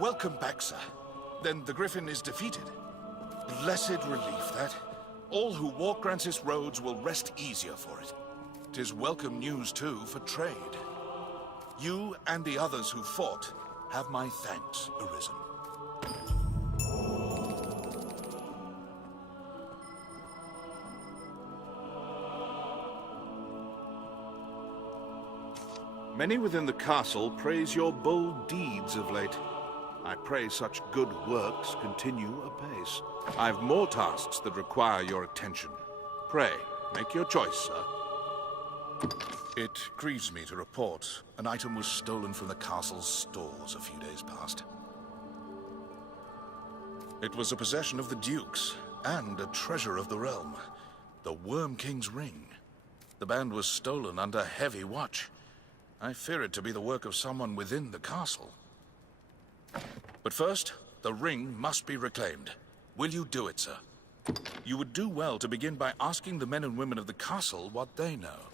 Welcome back, sir. Then the Griffin is defeated. Blessed relief, that. All who walk Grancis roads will rest easier for it. 'Tis welcome news, too, for trade. You and the others who fought have my thanks, Arisen. Many within the castle praise your bold deeds of late. I pray such good works continue apace. I've more tasks that require your attention. Pray, make your choice, sir. It grieves me to report an item was stolen from the castle's stores a few days past. It was a possession of the Duke's and a treasure of the realm, the Worm King's ring. The band was stolen under heavy watch. I fear it to be the work of someone within the castle. But first, the ring must be reclaimed. Will you do it, sir? You would do well to begin by asking the men and women of the castle what they know.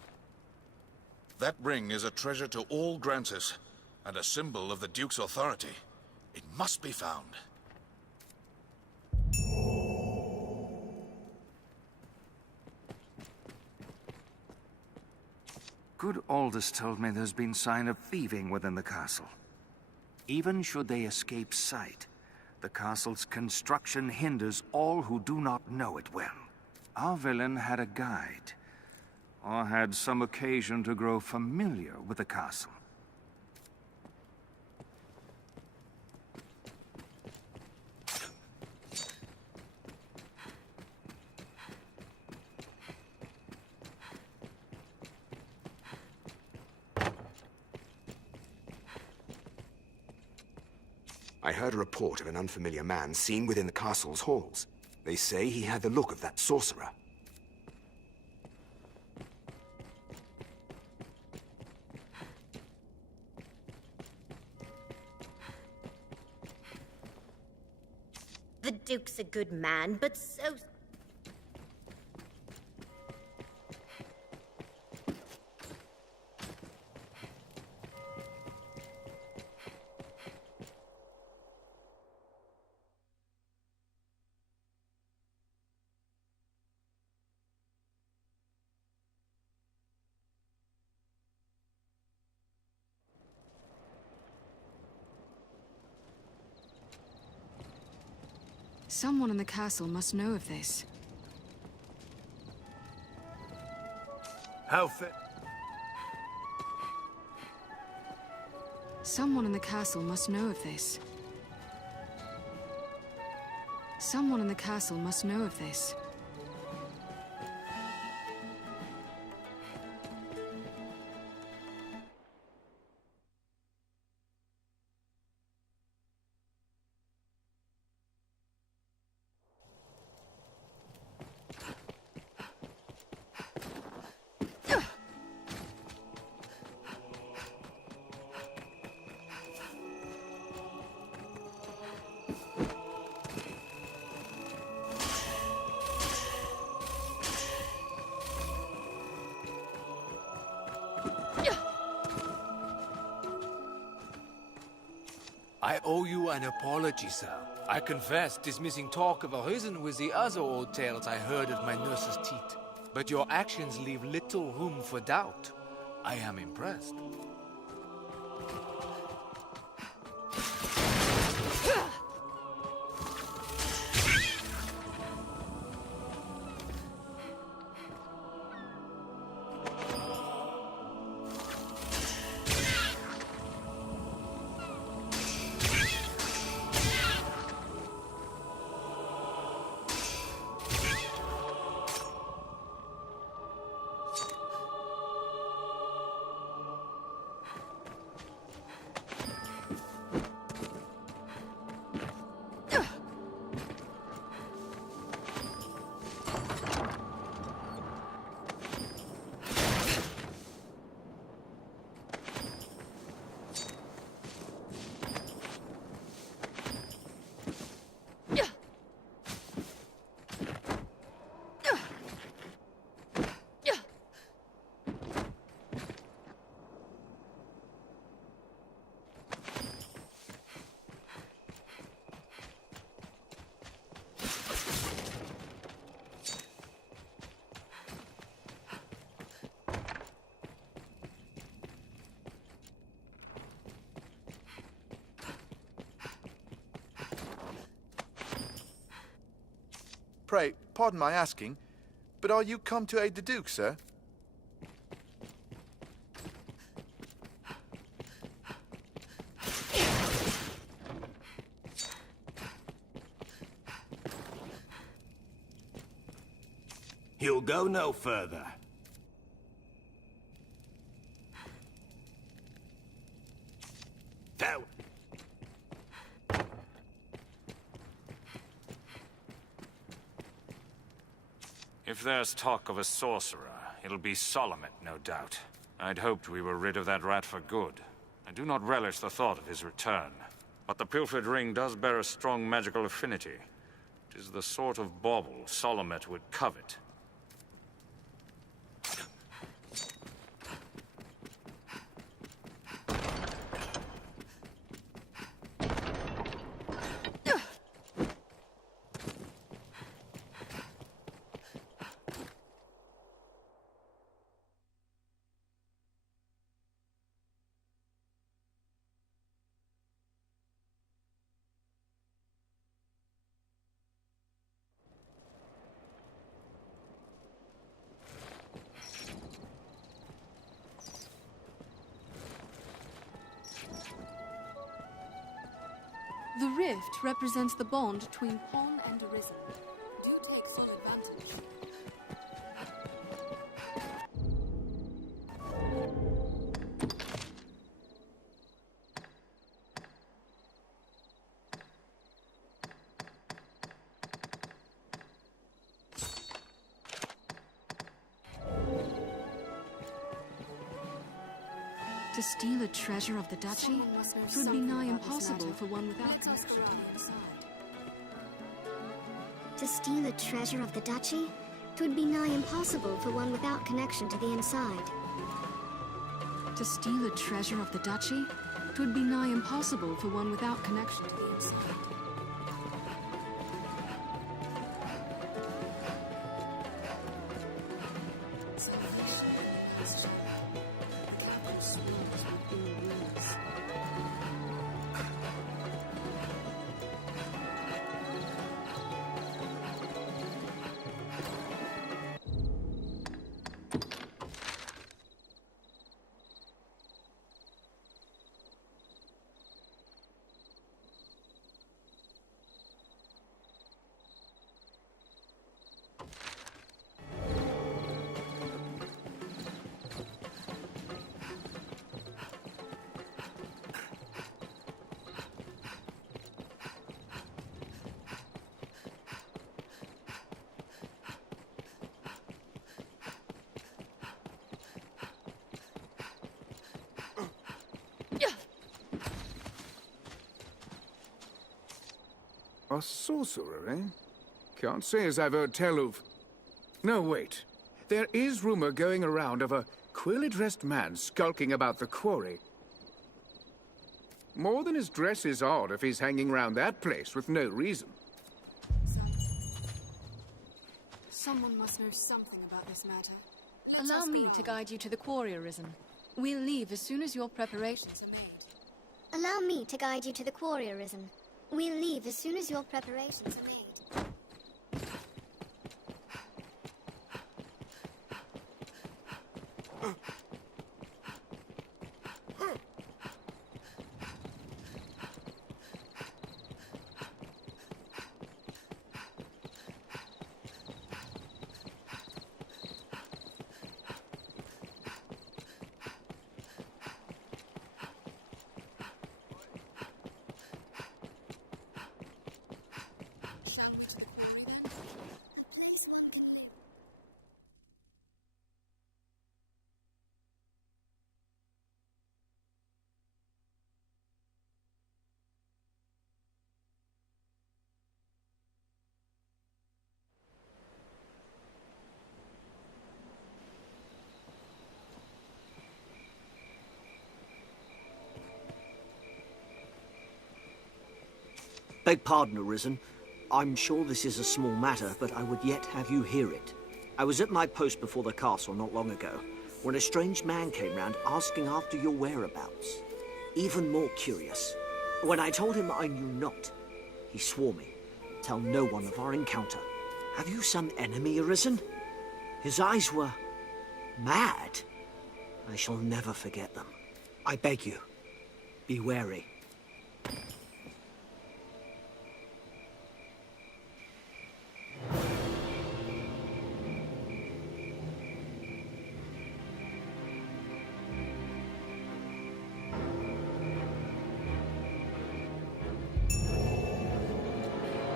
That ring is a treasure to all Grancis, and a symbol of the Duke's authority. It must be found. Good Aldous told me there's been sign of thieving within the castle. Even should they escape sight, the castle's construction hinders all who do not know it well. Our villain had a guide, or had some occasion to grow familiar with the castle. I heard a report of an unfamiliar man seen within the castle's halls. They say he had the look of that sorcerer. The Duke's a good man, but so... Someone in the castle must know of this. How fa- Someone in the castle must know of this. Someone in the castle must know of this. I owe you an apology, sir. I confess dismissing talk of Arisen with the other old tales I heard of my nurse's teeth. But your actions leave little room for doubt. I am impressed. Pray, pardon my asking, but are you come to aid the Duke, sir? He'll go no further. Fell. If there's talk of a sorcerer, it'll be Solomon, no doubt. I'd hoped we were rid of that rat for good. I do not relish the thought of his return. But the pilfered ring does bear a strong magical affinity. It is the sort of bauble Solomon would covet. The rift represents the bond between Pon and Arisen. Do take full advantage. To steal a treasure of the duchy, it would be nigh impossible for one without connection to the inside. To steal a treasure of the duchy, it would be nigh impossible for one without connection to the inside. To steal a treasure of the duchy, it would be nigh impossible for one without connection to the inside. A sorcerer, eh? Can't say as I've heard tell of... No, wait. There is rumor going around of a queerly dressed man skulking about the quarry. More than his dress is odd if he's hanging around that place with no reason. Someone must know something about this matter. Allow me to guide you to the quarry, Arisen. We'll leave as soon as your preparations are made. Allow me to guide you to the quarry, Arisen. We'll leave as soon as your preparations are made. Beg pardon, Arisen. I'm sure this is a small matter, but I would yet have you hear it. I was at my post before the castle not long ago, when a strange man came round asking after your whereabouts. Even more curious, when I told him I knew not, he swore me, tell no one of our encounter, Have you some enemy arisen? His eyes were mad. I shall never forget them. I beg you, be wary.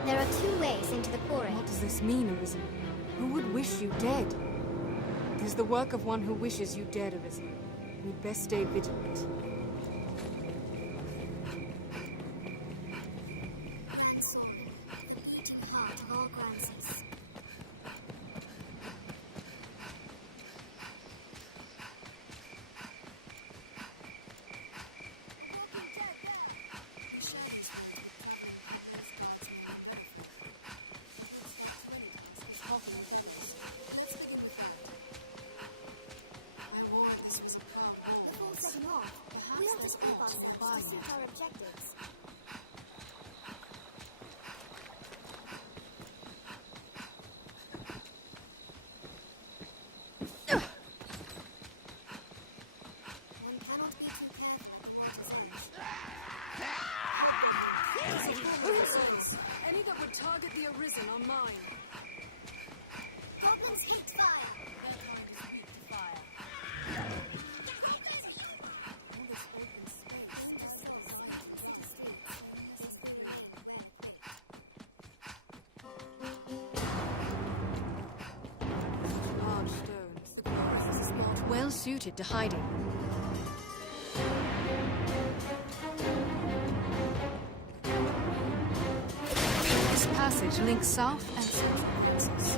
There are two ways into the quarry. What does this mean, Arisen? Who would wish you dead? It is the work of one who wishes you dead, Arisen. We'd best stay vigilant. Heart of all grances. We have to speak on to suit our objectives. One cannot be too careful. Any that would target the Arisen are mine. Goblins hate fire. Large stones. The forest is a spot well suited to hiding. This passage links south and south axis.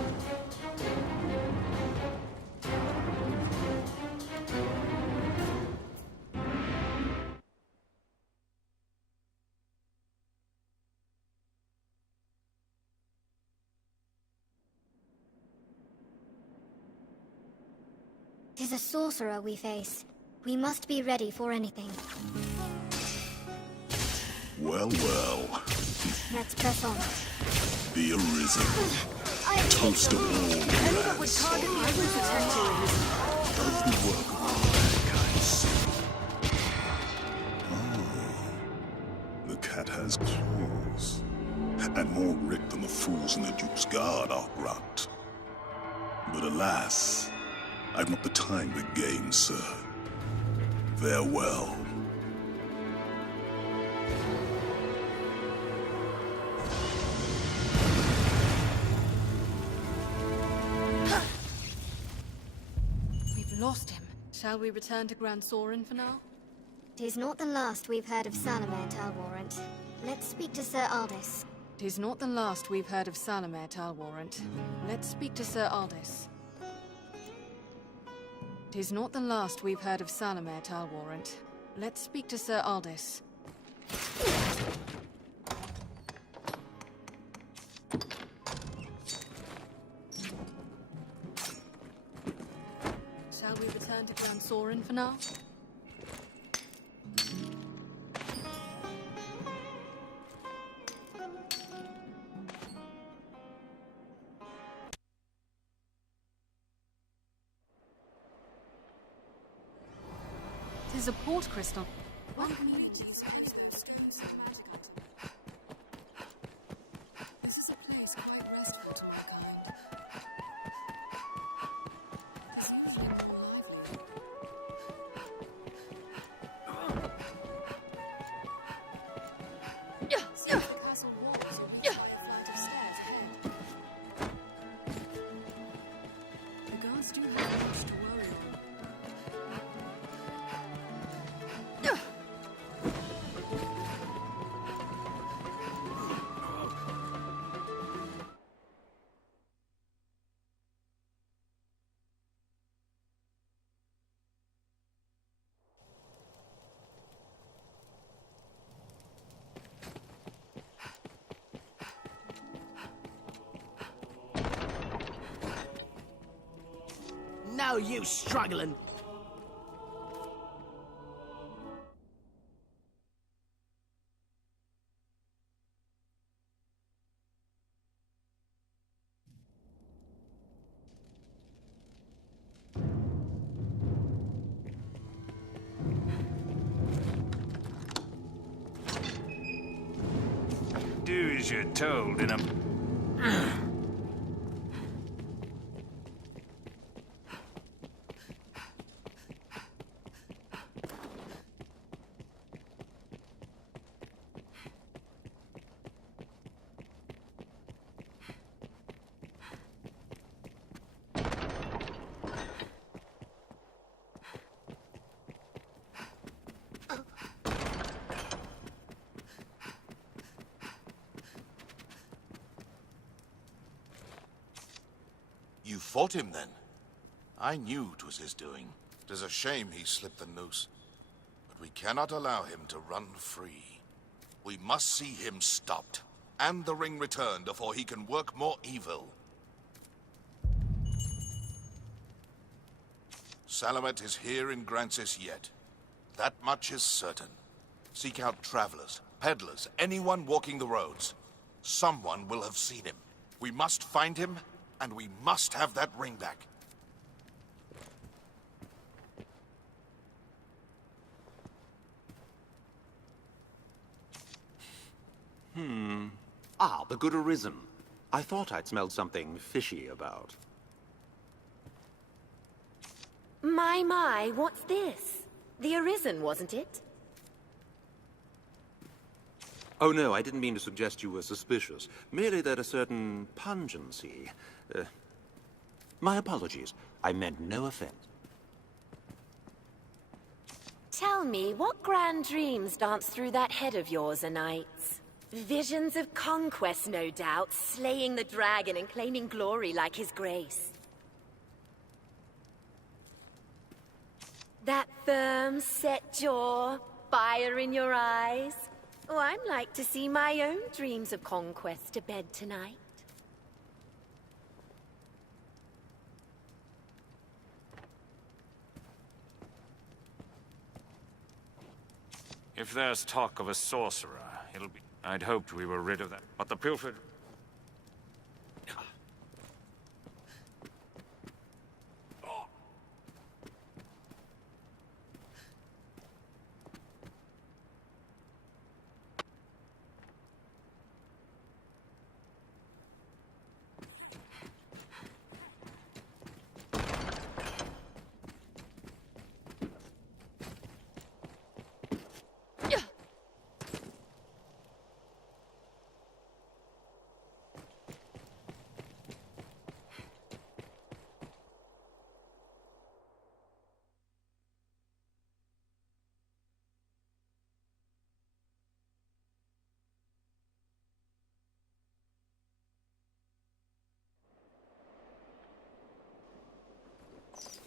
Tis a sorcerer we face. We must be ready for anything. Well, well. Let's press on. The Arisen. Toast of all Any that would target the Arisen does the work of all mankind sin? Oh. The cat has claws. And more grit than the fools in the Duke's Guard, I'll grant. But alas, I've not the time to game, sir. Farewell. We've lost him. Shall we return to Grand Sorin for now? Tis not the last we've heard of Salamer Talwarrant. Let's speak to Sir Aldous. Tis not the last we've heard of Salamer Talwarrant. Let's speak to Sir Aldous. Tis not the last we've heard of Salamer Talwarrant. Let's speak to Sir Aldous. Shall we return to Grand Sorin for now? Tis a port crystal. One can need to use those stones of magic item. This is a place quite restful to walk on. It's usually quite lively. See if the castle walls will lead by a flight of stairs ahead. The guards do have much to worry on. No use struggling. Do as you're told in a... You fought him, then? I knew 'twas his doing. 'Tis a shame he slipped the noose. But we cannot allow him to run free. We must see him stopped, and the ring returned before he can work more evil. Salamet is here in Grancis yet. That much is certain. Seek out travelers, peddlers, anyone walking the roads. Someone will have seen him. We must find him, and we must have that ring back. Ah, the good Arisen. I thought I'd smelled something fishy about. My, what's this? The Arisen, wasn't it? Oh no, I didn't mean to suggest you were suspicious. Merely that a certain pungency... my apologies. I meant no offense. Tell me, what grand dreams dance through that head of yours o' nights? Visions of conquest, no doubt, slaying the dragon and claiming glory like his grace. That firm, set jaw, fire in your eyes. Oh, I'm like to see my own dreams of conquest to bed tonight. If there's talk of a sorcerer, it'll be... I'd hoped we were rid of that, but the pilfered...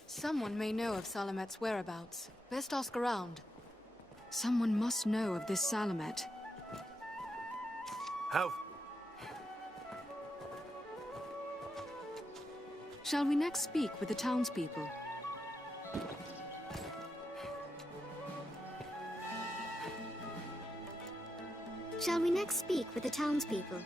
Someone may know of Salamet's whereabouts. Best ask around. Someone must know of this Salamet. How? Shall we next speak with the townspeople? Shall we next speak with the townspeople?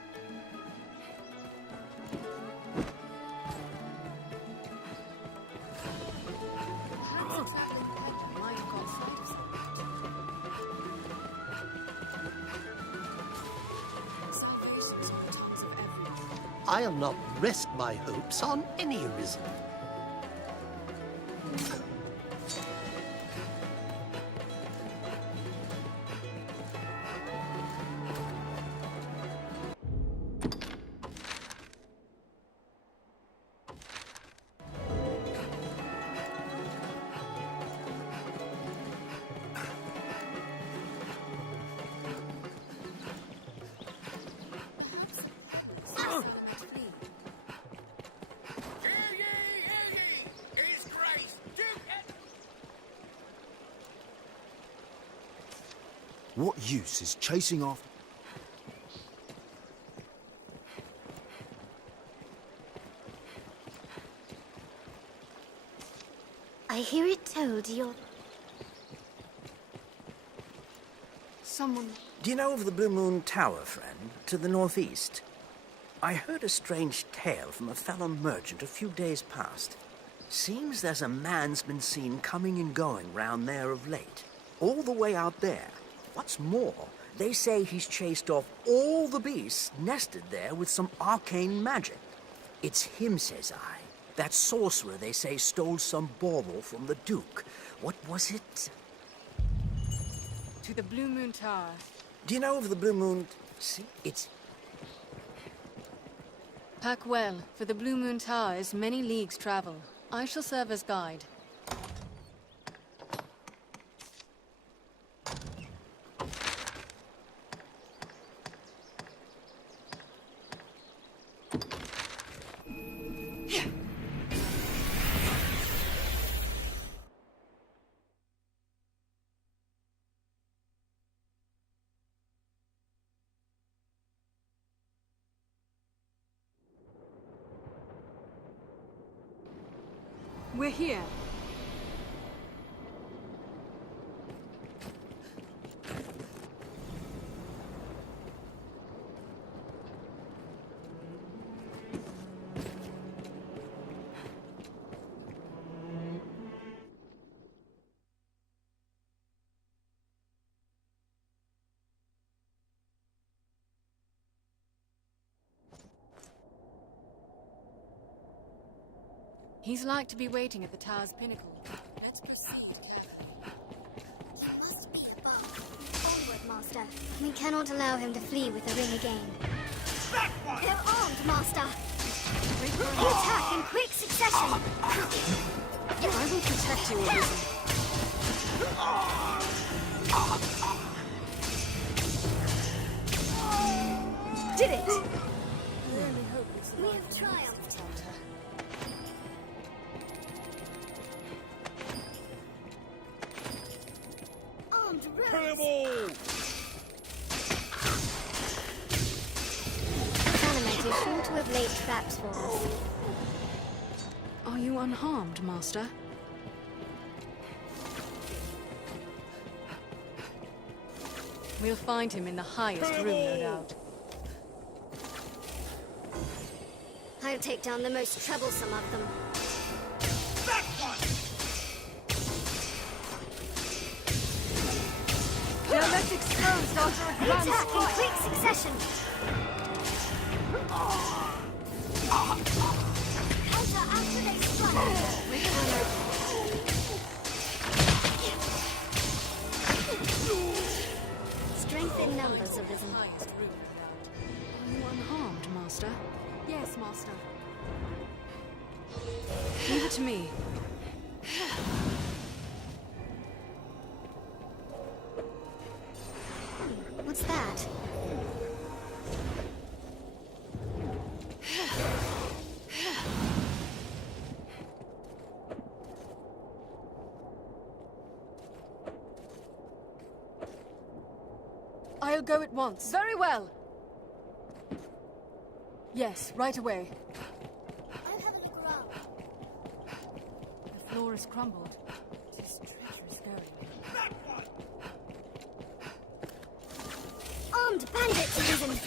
I'll not rest my hopes on any Arisen. What use is chasing after... I hear it told you're... Someone... Do you know of the Blue Moon Tower, friend, to the northeast? I heard a strange tale from a fellow merchant a few days past. Seems there's a man's been seen coming and going round there of late. All the way out there. What's more, They say he's chased off all the beasts nested there with some arcane magic. It's him, says I. That sorcerer, they say, stole some bauble from the Duke. What was it? To the Blue Moon Tower. Do you know of the Blue Moon? See, it's... Pack well, for the Blue Moon Tower is many leagues travel. I shall serve as guide. We're here. He's like to be waiting at the tower's pinnacle. Let's proceed, Kevin. He must be above. Onward, Master. We cannot allow him to flee with the ring again. They're armed, Master. You attack in quick succession. I will protect you, Arisen. Did it! We have triumphed. Armed rebels. Animate is sure to have laid traps for us. Are you unharmed, Master? We'll find him in the highest room, no doubt. I'll take down the most troublesome of them. They're left exposed after a grand Attack in strike. quick succession. Counter after they strike. Strength in numbers, Arisen. Are you unharmed, Master? Yes, Master. Leave it to me. What's that? I'll go at once. Very well. Yes, right away. I'll have a look around. The floor is crumbled. It is treacherous going. Armed bandits, Arisen.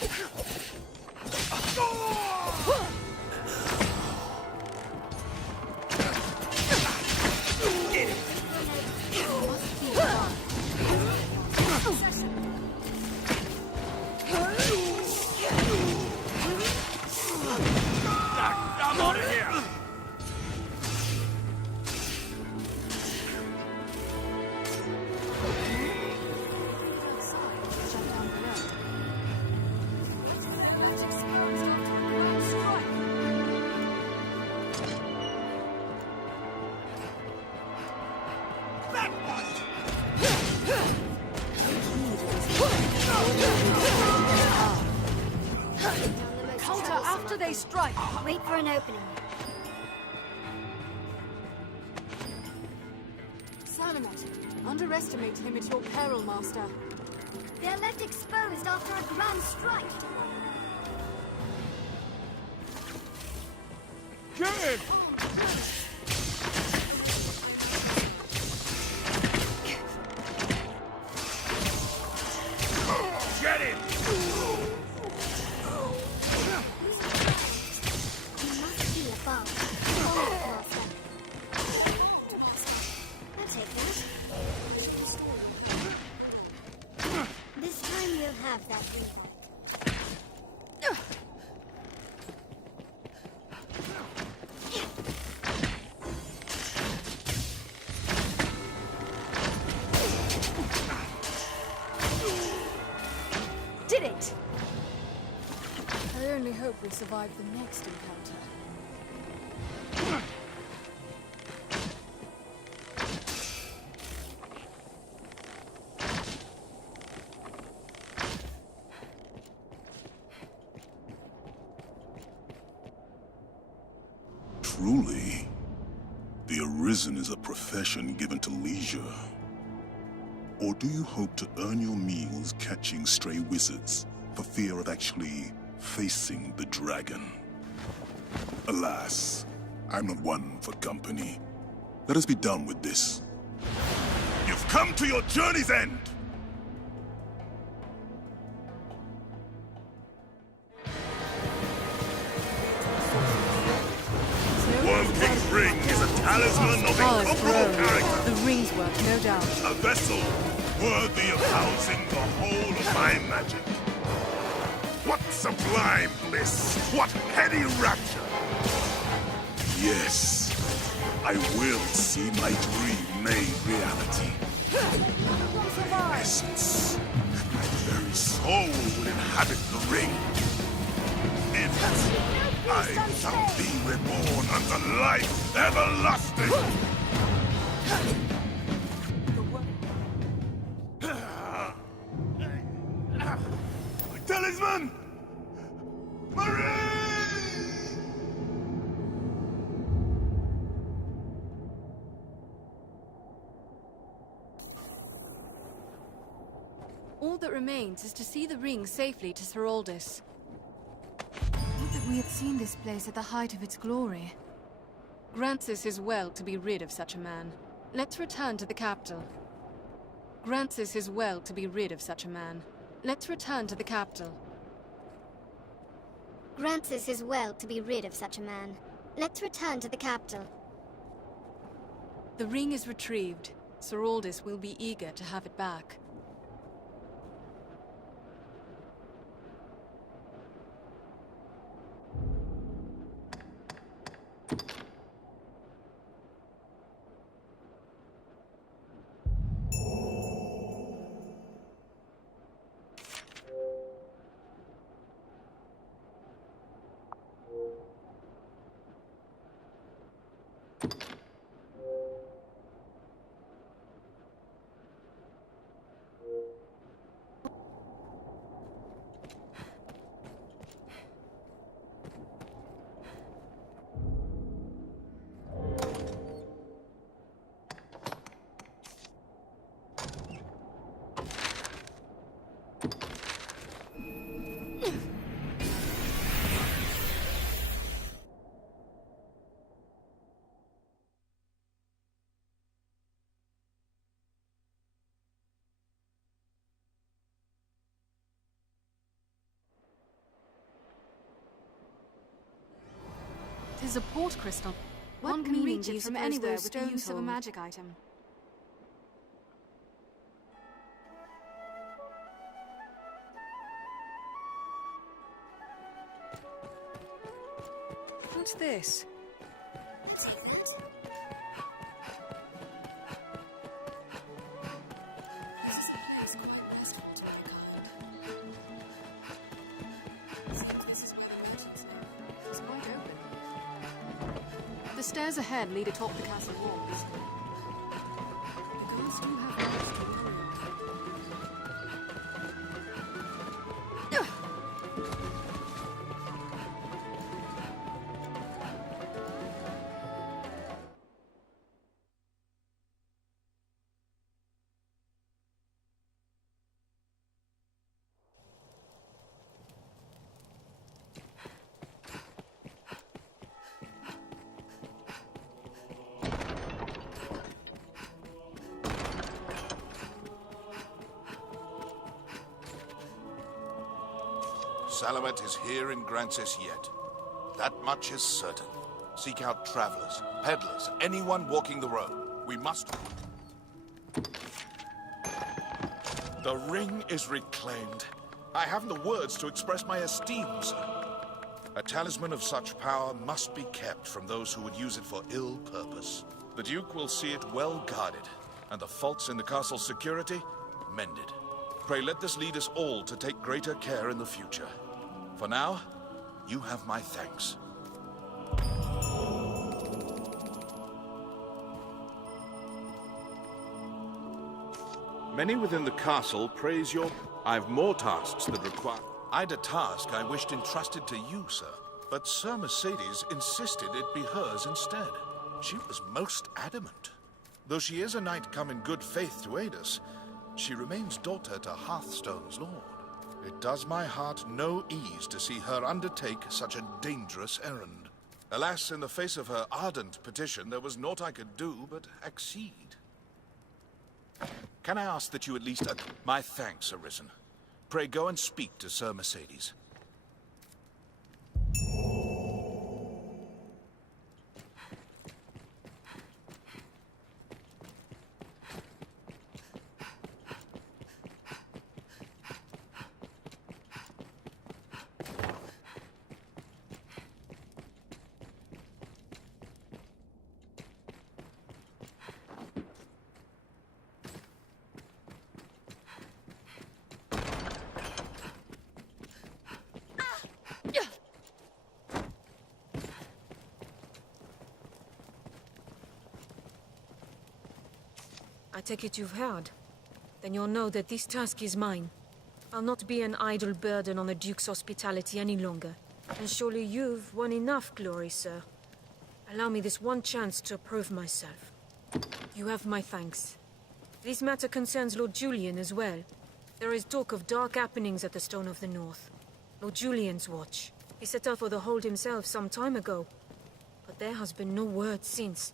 I'm out of here! Counter after they strike. Wait for an opening. Salamet, underestimate him at your peril, Master. They're left exposed after a grand strike. Get! Get him! He must be above. Onward, Master. I'll take that. This time we'll I'll have that ring back. Did it! I only hope we survive the next encounter. Truly, the Arisen is a profession given to leisure. Or do you hope to earn your meals catching stray wizards for fear of actually facing the dragon? Alas, I'm not one for company. Let us be done with this. You've come to your journey's end! Worm King's ring is a talisman of incomparable character. The ring's work, no doubt. A vessel worthy of housing the whole of my magic. What sublime bliss! What heady rapture! Yes, I will see my dream made reality. My essence, my very soul will inhabit the ring. In it, I shall be reborn unto life everlasting! Talisman! Marie! All that remains is to see the ring safely to Sir Aldous. Would that we had seen this place at the height of its glory. Grants us his well to be rid of such a man. Let's return to the capital. Grants us his well to be rid of such a man. Let's return to the capital. Grants us his well to be rid of such a man. Let's return to the capital. The ring is retrieved. Sir Aldous will be eager to have it back. Tis a port crystal. One can reach it from anywhere with the use of a magic item. What's this? The stairs ahead lead atop the castle walls. The girls do have much to learn. Salamet is here in Grancis yet. That much is certain. Seek out travelers, peddlers, anyone walking the road. We must... The ring is reclaimed. I haven't the words to express my esteem, sir. A talisman of such power must be kept from those who would use it for ill purpose. The Duke will see it well guarded, and the faults in the castle's security mended. Pray let this lead us all to take greater care in the future. For now, you have my thanks. Many within the castle praise your... I've more tasks that require... I'd a task I wished entrusted to you, sir. But Sir Mercedes insisted it be hers instead. She was most adamant. Though she is a knight come in good faith to aid us, she remains daughter to Hearthstone's lord. It does my heart no ease to see her undertake such a dangerous errand. Alas, in the face of her ardent petition, there was naught I could do but accede. Can I ask that you at least... My thanks, Arisen. Pray go and speak to Sir Mercedes. I take it you've heard. Then you'll know that this task is mine. I'll not be an idle burden on the Duke's hospitality any longer. And surely you've won enough glory, sir. Allow me this one chance to prove myself. You have my thanks. This matter concerns Lord Julian as well. There is talk of dark happenings at the Stone of the North. Lord Julian's watch. He set out for the hold himself some time ago. But there has been no word since.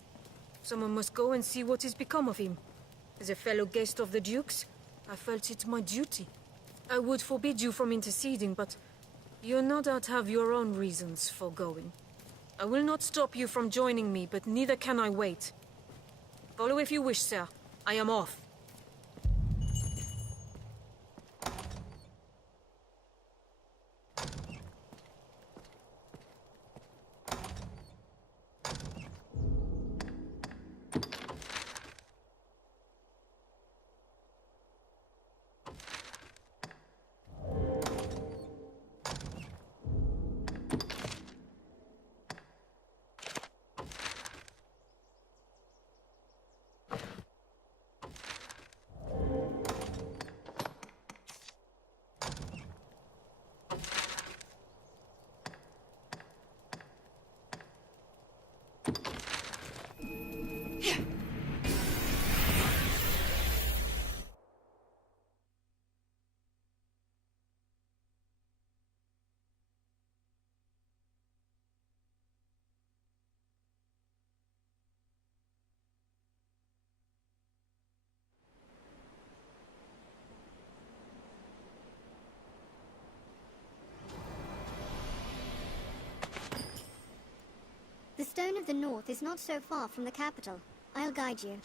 Someone must go and see what has become of him. As a fellow guest of the Duke's, I felt it my duty. I would forbid you from interceding, but you no doubt have your own reasons for going. I will not stop you from joining me, but neither can I wait. Follow if you wish, sir. I am off. The Stone of the North is not so far from the capital. I'll guide you.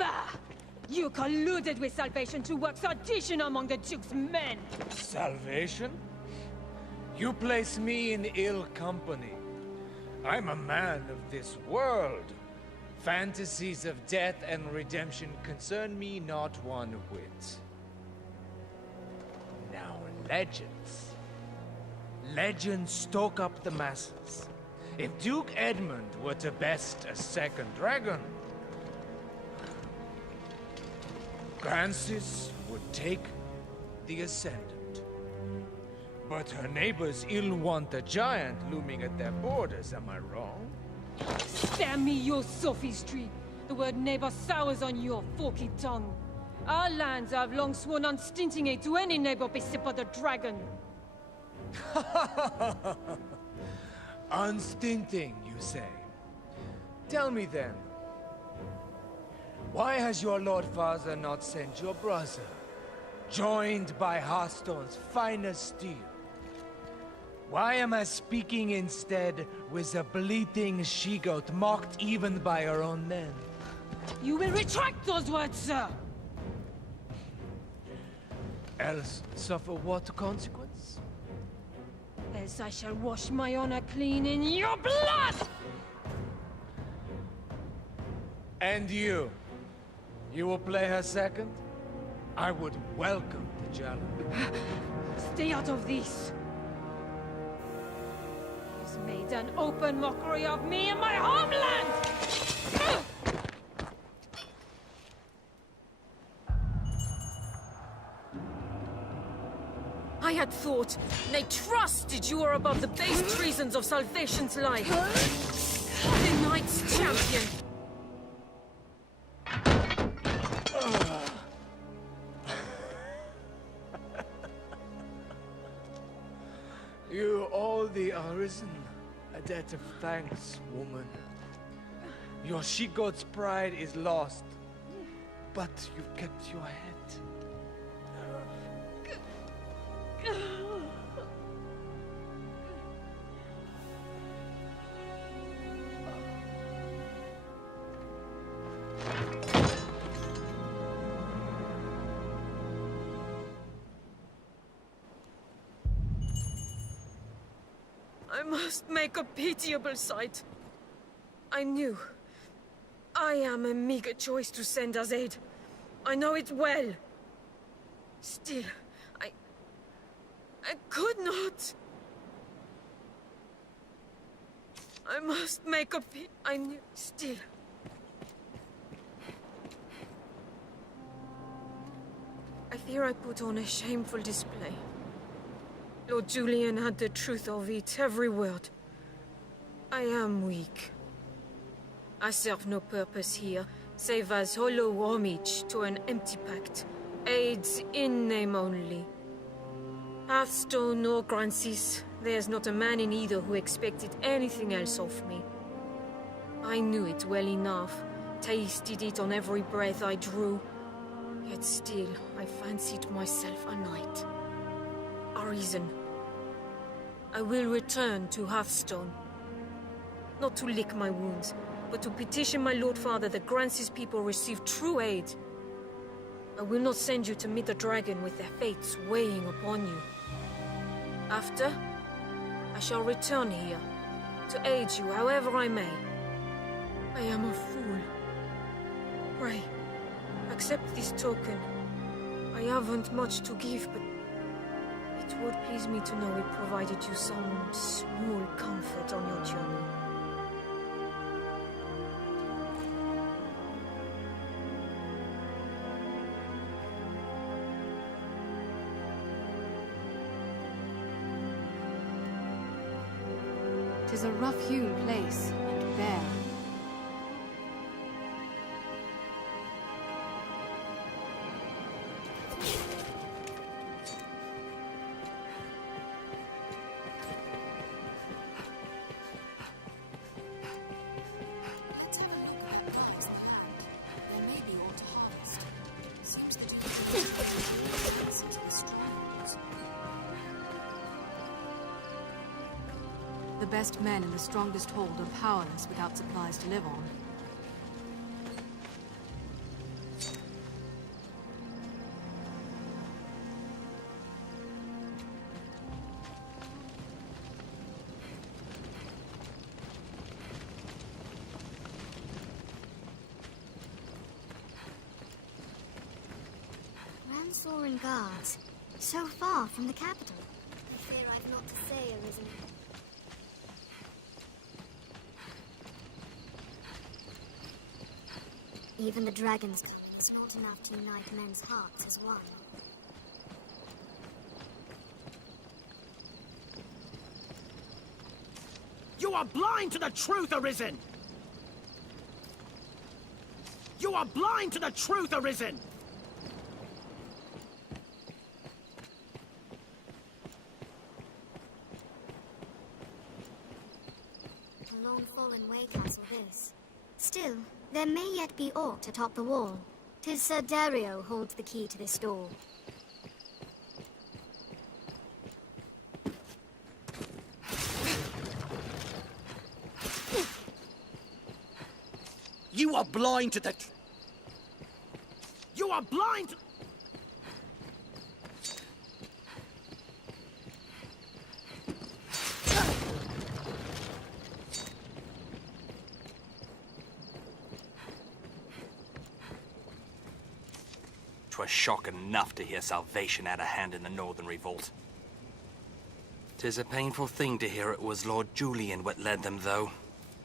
Bah! You colluded with Salvation to work sedition among the Duke's men! Salvation? You place me in ill company. I'm a man of this world. Fantasies of death and redemption concern me not one whit. Now, legends. Legends stoke up the masses. If Duke Edmund were to best a second dragon, Francis would take the Ascendant. But her neighbors ill want a giant looming at their borders, am I wrong? Spare me your sophistry! The word neighbor sours on your forky tongue. Our lands have long sworn unstinting aid to any neighbor beset by the dragon. Unstinting, you say? Tell me then, why has your Lord Father not sent your brother, joined by Hearthstone's finest steel? Why am I speaking instead with a bleating she-goat mocked even by her own men? You will retract those words, sir! Else suffer what consequence? Else I shall wash my honor clean in your blood! And you? You will play her second? I would welcome the challenge. Stay out of this! He's made an open mockery of me and my homeland! I had thought, nay trusted you were above the base treasons of Salvation's life. The Knight's champion. You owe the Arisen a debt of thanks, woman. Your she-goat's pride is lost, but you've kept your head. I must make a pitiable sight. I knew. I am a meager choice to send as aid. I know it well. Still, I could not. I must make a I knew. Still. I fear I put on a shameful display. Lord Julian had the truth of it, every word. I am weak. I serve no purpose here, save as hollow homage to an empty pact. Aids in name only. Hearthstone or Grancis, there's not a man in either who expected anything else of me. I knew it well enough, tasted it on every breath I drew. Yet still, I fancied myself a knight. Arisen. I will return to Hearthstone. Not to lick my wounds, but to petition my Lord Father that Grancis people receive true aid. I will not send you to meet the dragon with their fates weighing upon you. After, I shall return here, to aid you however I may. I am a fool. Pray, accept this token. I haven't much to give, but it would please me to know it provided you some small comfort on your journey. Tis a rough-hewn place, and bare. The best men in the strongest hold are powerless without supplies to live on. Soaring guards. So far from the capital. I fear I've not to say, Arisen. Even the dragon's coming is not enough to unite men's hearts as one. You are blind to the truth, Arisen! You are blind to the truth, Arisen! A long-fallen way castle this. Still, there may yet be aught atop the wall. 'Tis Sir Dario holds the key to this door. You are blind to the... You are blind... 'Twas shock enough to hear salvation had a hand in the Northern Revolt. 'Tis a painful thing to hear it was Lord Julian what led them, though.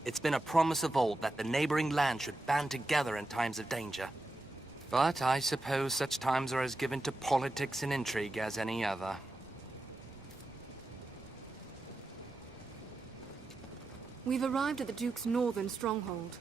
It's been a promise of old that the neighboring lands should band together in times of danger. But I suppose such times are as given to politics and intrigue as any other. We've arrived at the Duke's northern stronghold.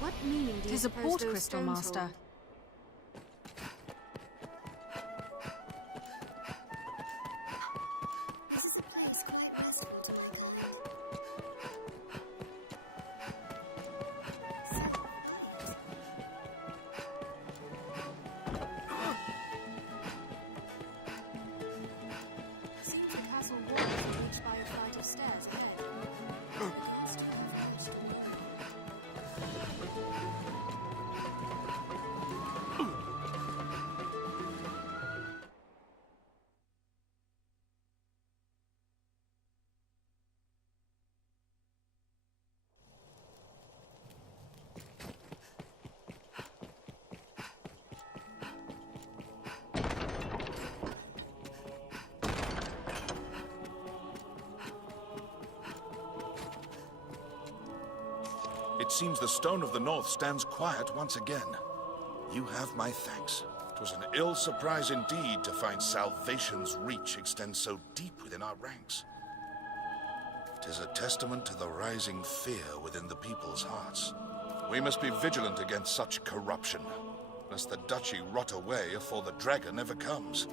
What meaning do you Tis a suppose port those crystal, stones Master. hold? This is a place quite restful to my kind. Seems the castle walls are reached by a flight of stairs ahead. It seems the Stone of the North stands quiet once again. You have my thanks. 'Twas an ill surprise indeed to find salvation's reach extend so deep within our ranks. 'Tis a testament to the rising fear within the people's hearts. We must be vigilant against such corruption, lest the duchy rot away afore the dragon ever comes.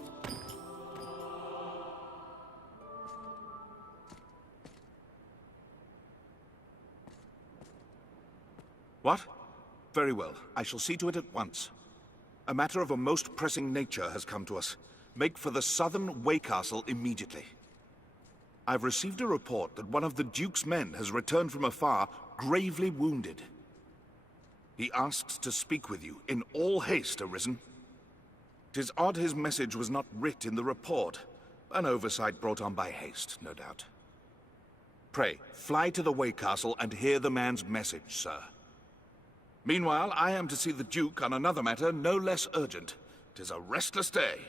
What? Very well. I shall see to it at once. A matter of a most pressing nature has come to us. Make for the southern way castle immediately. I've received a report that one of the Duke's men has returned from afar, gravely wounded. He asks to speak with you in all haste, Arisen. 'Tis odd his message was not writ in the report. An oversight brought on by haste, no doubt. Pray, fly to the way castle and hear the man's message, sir. Meanwhile, I am to see the Duke on another matter no less urgent. 'Tis a restless day.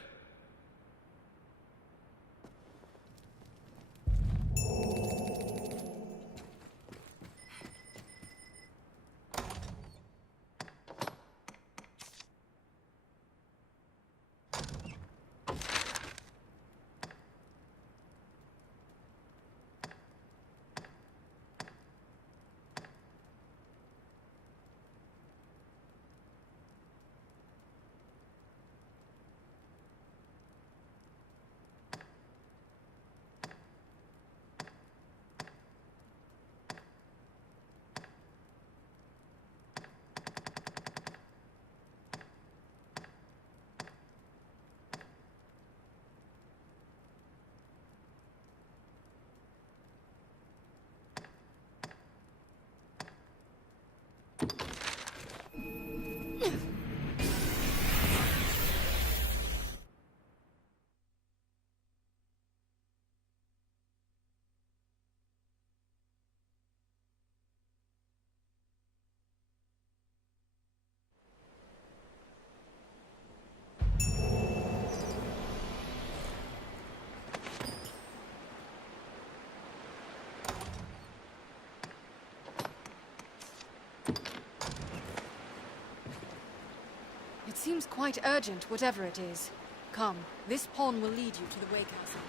seems quite urgent, whatever it is. Come, this pawn will lead you to the Way Castle.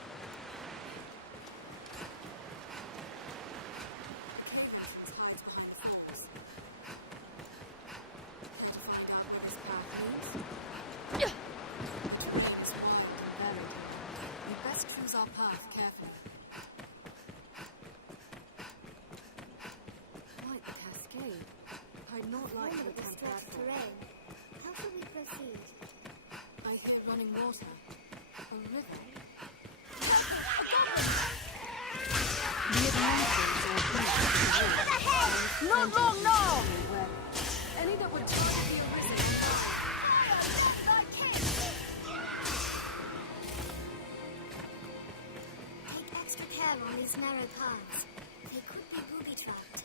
We best choose our path carefully. Quite the cascade. I'd not like to attempt that terrain. How shall we proceed? I hear running water. A river. The advances or beasts. Not long now! Any that would try to be arisen. Take extra care on these narrow paths. They could be booby-trapped.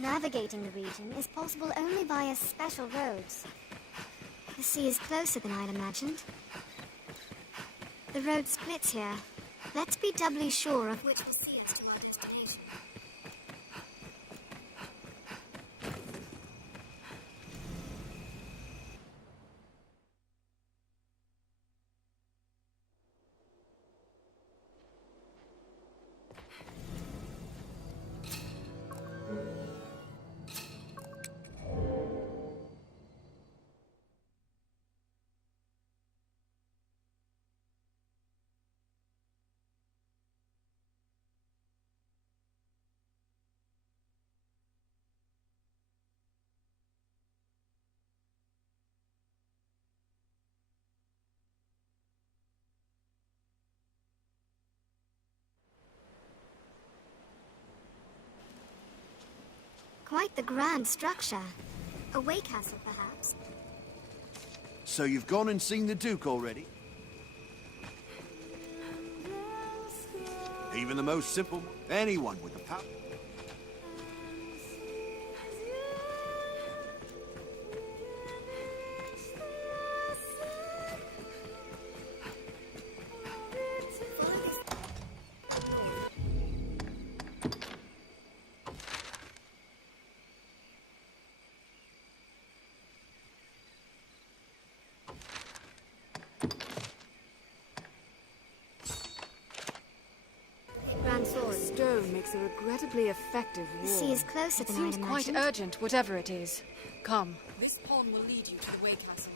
Navigating the region is possible only via special roads. The sea is closer than I'd imagined. The road splits here. Let's be doubly sure of which will see us to our destination. Quite the grand structure. A way castle, perhaps. So you've gone and seen the Duke already? Even the most simple, anyone with the power. Stone makes a regrettably effective wall. The sea is closer than I'd imagined. It seems quite urgent, whatever it is. Come. This pawn will lead you to the Way Castle.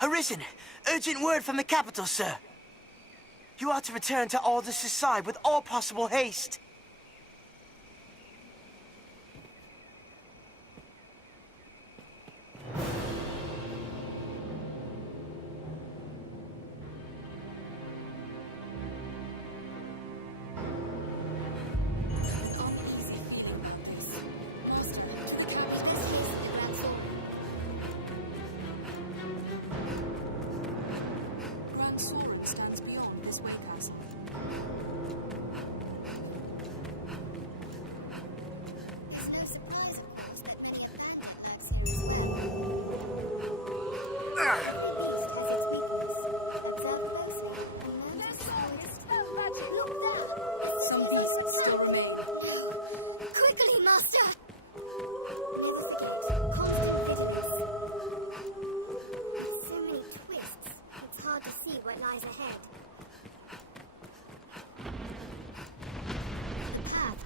Arisen! Urgent word from the capital, sir. You are to return to Aldous' side with all possible haste.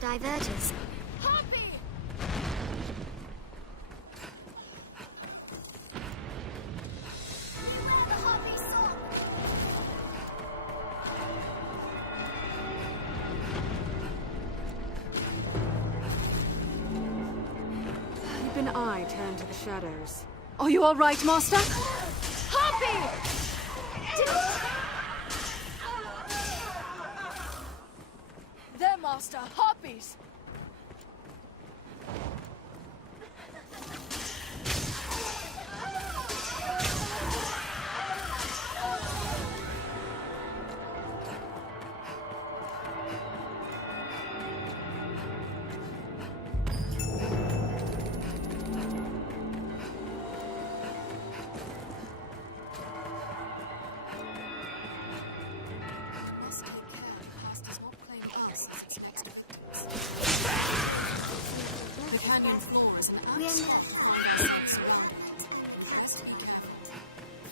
Diverges. Even I turn to the shadows. Are you all right, Master? Harpy! There, Master. Harpies! We're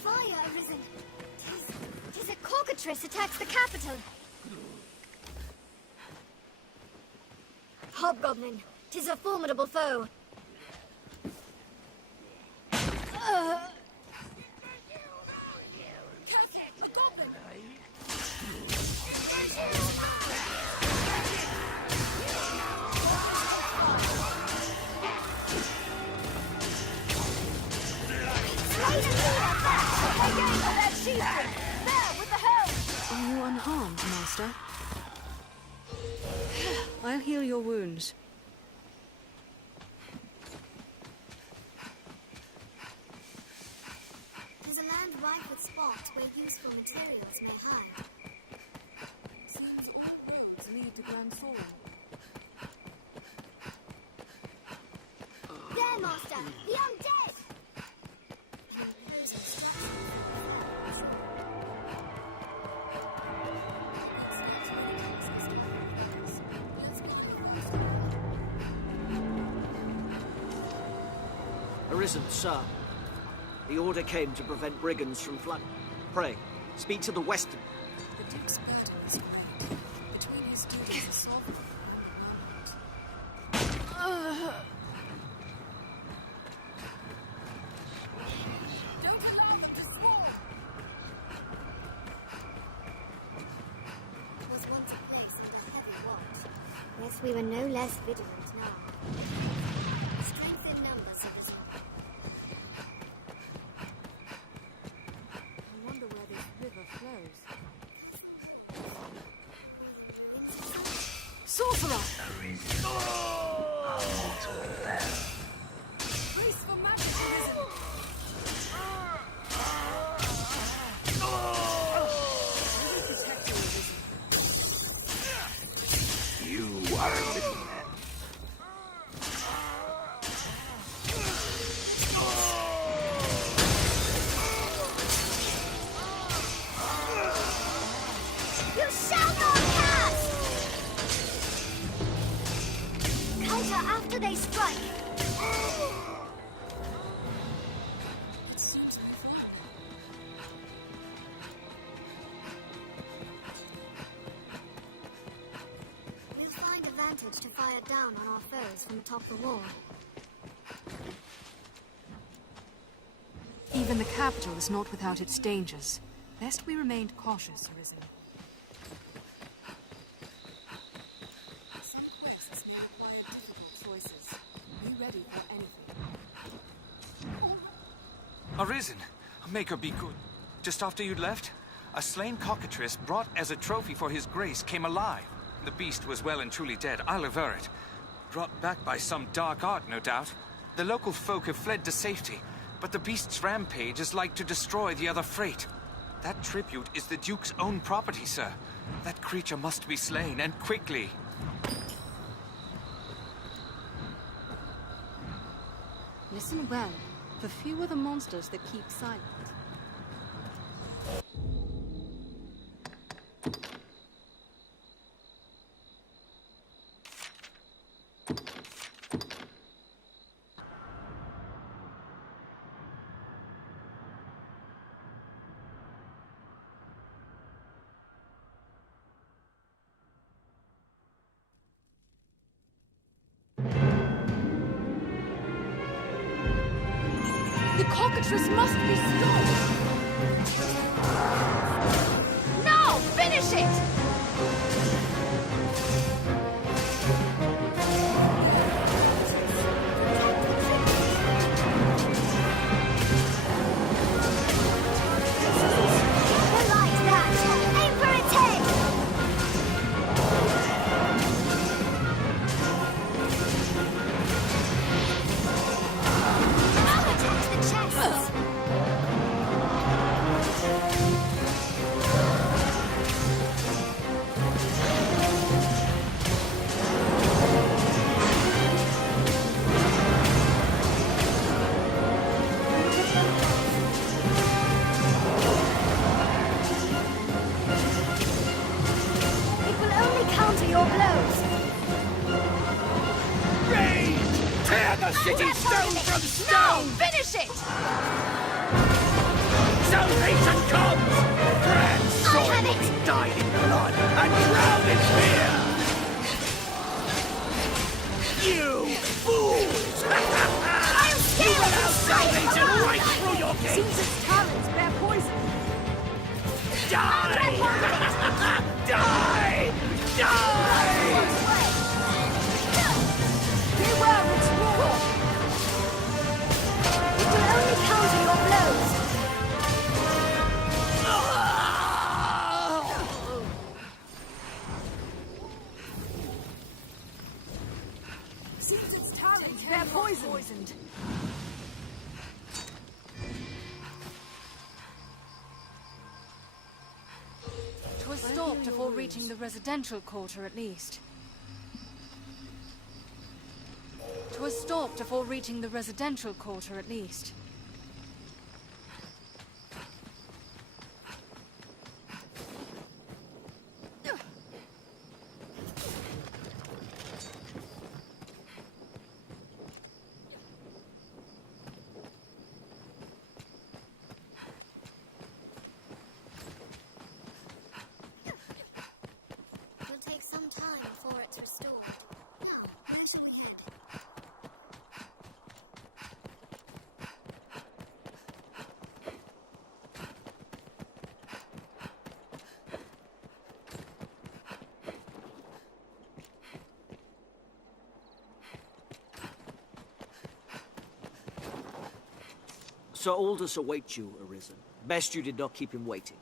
Fire arisen. Tis a cockatrice attacks the capital. Hobgoblin, tis a formidable foe. Are you unharmed, Master? I'll heal your wounds. There's a land rife with spots where useful materials may hide. Seems all roads lead to Grand Thorn. There, Master! The undead! Arisen, sir. The order came to prevent brigands from flooding. Pray, speak to the Western. The Duke's battle is great. Between his duties as sovereign Was once a place under heavy watch. Yes, we were no less vigilant now. Strength in numbers of this. I wonder where this river flows. Sorcerer! Priest for magic arisen! You are a little man. You shall not pass! Counter after they strike. We'll find a vantage to fire down on our foes from atop the wall. Even the capital is not without its dangers. Best we remained cautious, Arisen. Some quests may require difficult choices. Be ready for anything. Arisen, may God be good. Just after you'd left, a slain cockatrice brought as a trophy for his grace came alive. The beast was well and truly dead, I'll aver it. Brought back by some dark art, no doubt. The local folk have fled to safety, but the beast's rampage is like to destroy the other freight. That tribute is the Duke's own property, sir. That creature must be slain, and quickly. Listen well, for few are the monsters that keep silent. The cockatrice must be stopped! Now! Finish it! Aim for its head! I'll attack the chest! city stone from stone! Finish it! Salvation comes! Grand sword died in blood and drowned in fear! You fools! I'll scale You will have salvation right through your gates! Caesar's talons bear poison. Die! Die! Die! Beware its roar! It will only counter your blows. Caesar's talons bear poisoned. Twas stopped before reaching the residential quarter, at least. Twas stopped before reaching the residential quarter, at least. It'll take some time before it's restored. Now, where should we head? Sir Aldous awaits you, Arisen. Best you did not keep him waiting.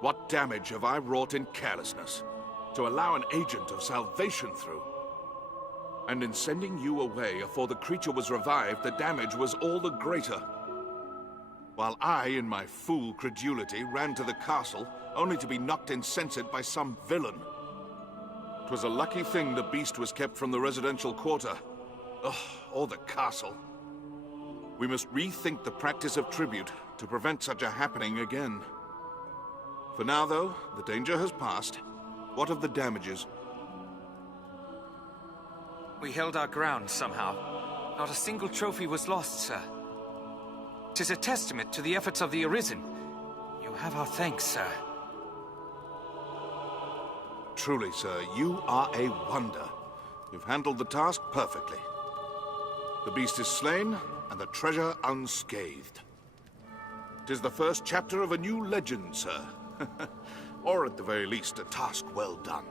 What damage have I wrought in carelessness to allow an agent of salvation through? And in sending you away afore the creature was revived, the damage was all the greater. While I, in my fool credulity, ran to the castle, only to be knocked insensate by some villain. 'Twas a lucky thing the beast was kept from the residential quarter. Ugh, or the castle. We must rethink the practice of tribute to prevent such a happening again. For now, though, the danger has passed. What of the damages? We held our ground somehow. Not a single trophy was lost, sir. 'Tis a testament to the efforts of the Arisen. You have our thanks, sir. Truly, sir, you are a wonder. You've handled the task perfectly. The beast is slain, and the treasure unscathed. 'Tis the first chapter of a new legend, sir. Or at the very least, a task well done.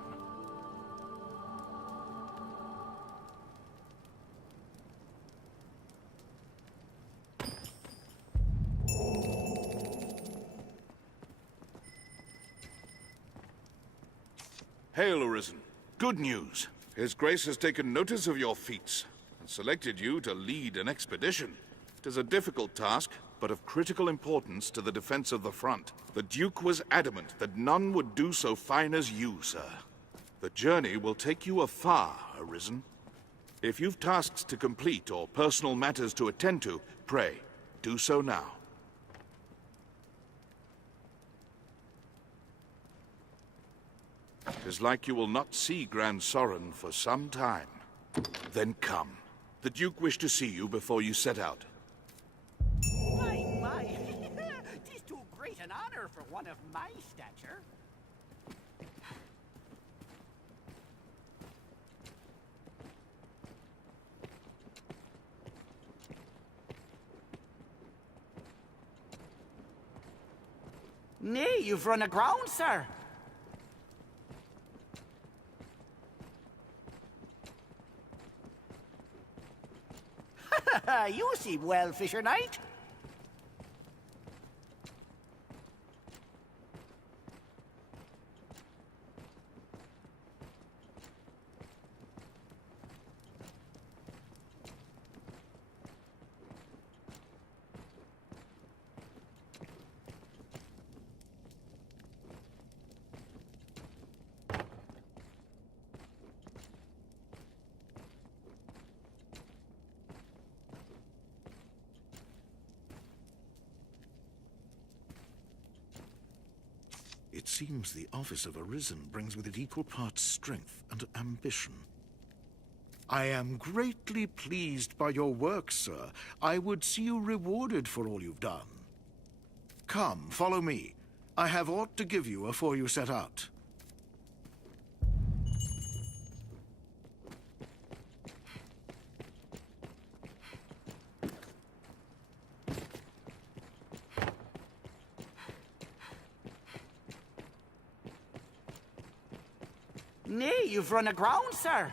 Hail, Arisen. Good news. His Grace has taken notice of your feats and selected you to lead an expedition. It is a difficult task, but of critical importance to the defense of the front. The Duke was adamant that none would do so fine as you, sir. The journey will take you afar, Arisen. If you've tasks to complete or personal matters to attend to, pray, do so now. 'Tis like you will not see Grand Sorin for some time. Then come. The Duke wished to see you before you set out. My, 'tis too great an honor for one of my stature. Nay, you've run aground, sir. You seem well, Fisher Knight. seems the office of Arisen brings with it equal parts strength and ambition. I am greatly pleased by your work, sir. I would see you rewarded for all you've done. Come, follow me. I have aught to give you afore you set out. Nay, you've run aground, sir.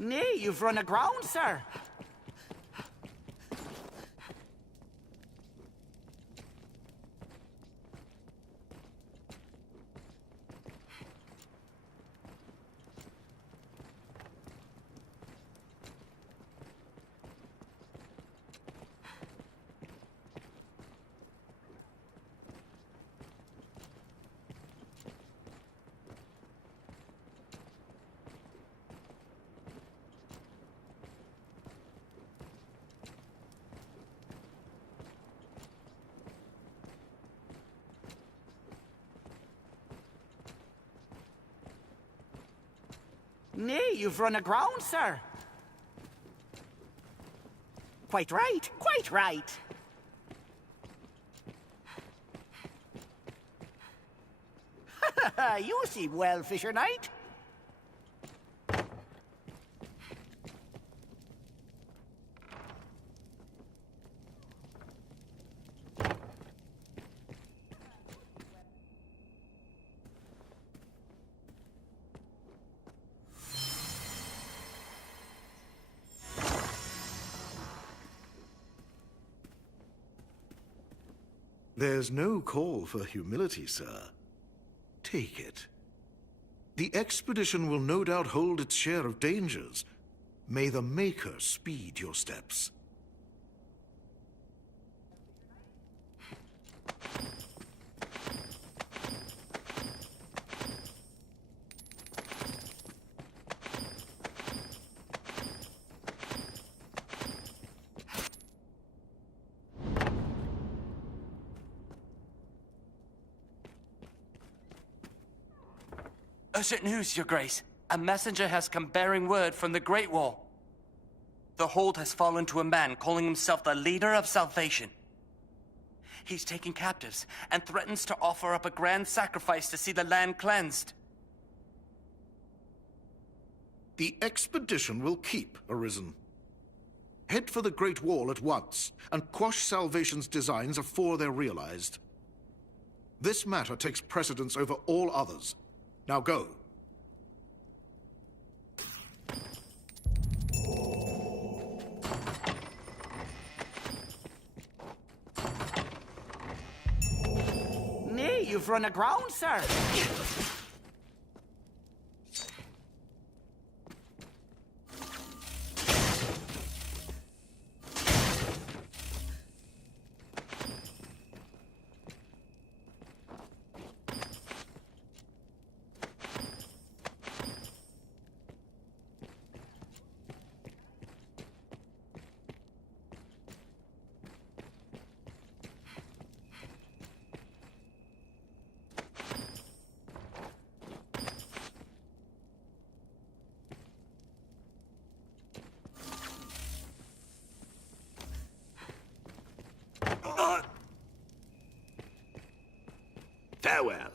Nay, you've run aground, sir. Nay, you've run aground, sir. Quite right, quite right. You seem well, Fisher Knight. There's no call for humility, sir. Take it. The expedition will no doubt hold its share of dangers. May the Maker speed your steps. Urgent news, Your Grace. A messenger has come bearing word from the Great Wall. The hold has fallen to a man calling himself the leader of salvation. He's taken captives and threatens to offer up a grand sacrifice to see the land cleansed. The expedition will keep Arisen. Head for the Great Wall at once, and quash Salvation's designs afore they're realized. This matter takes precedence over all others. Now go. Nay, you've run aground, sir. Farewell.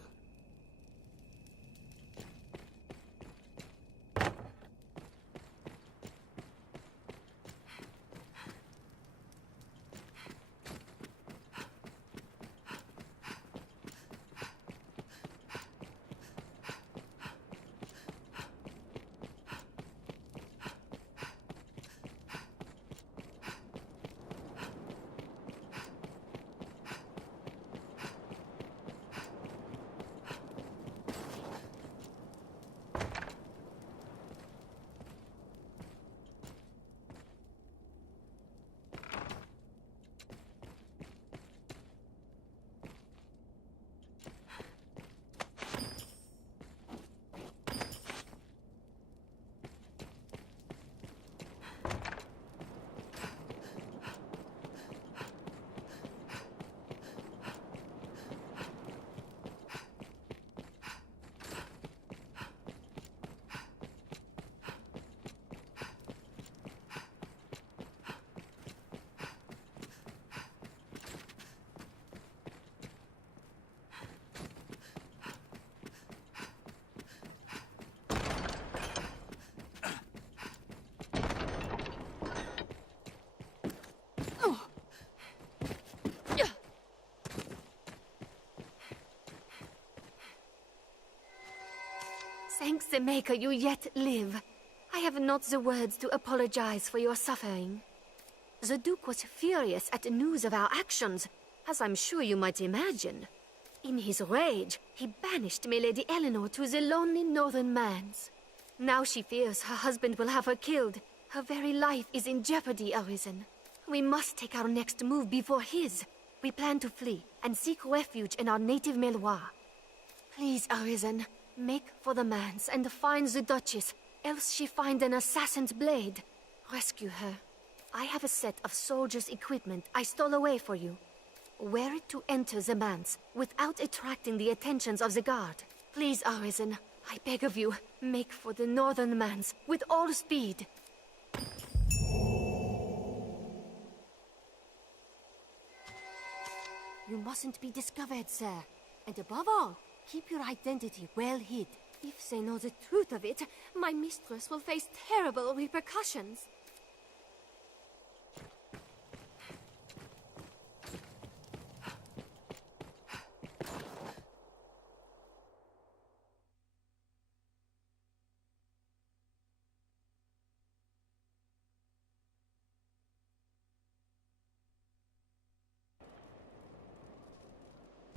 Thanks the Maker you yet live. I have not the words to apologize for your suffering. The Duke was furious at the news of our actions, as I'm sure you might imagine. In his rage, he banished my Lady Eleanor to the lonely northern lands. Now she fears her husband will have her killed. Her very life is in jeopardy, Arisen. We must take our next move before his. We plan to flee and seek refuge in our native Meloir. Please, Arisen, make for the manse and find the Duchess, else she find an assassin's blade. Rescue her. I have a set of soldiers' equipment I stole away for you. Wear it to enter the manse without attracting the attentions of the guard. Please, Arisen, I beg of you, make for the northern manse with all speed. You mustn't be discovered, sir. And above all, keep your identity well hid. If they know the truth of it, my mistress will face terrible repercussions.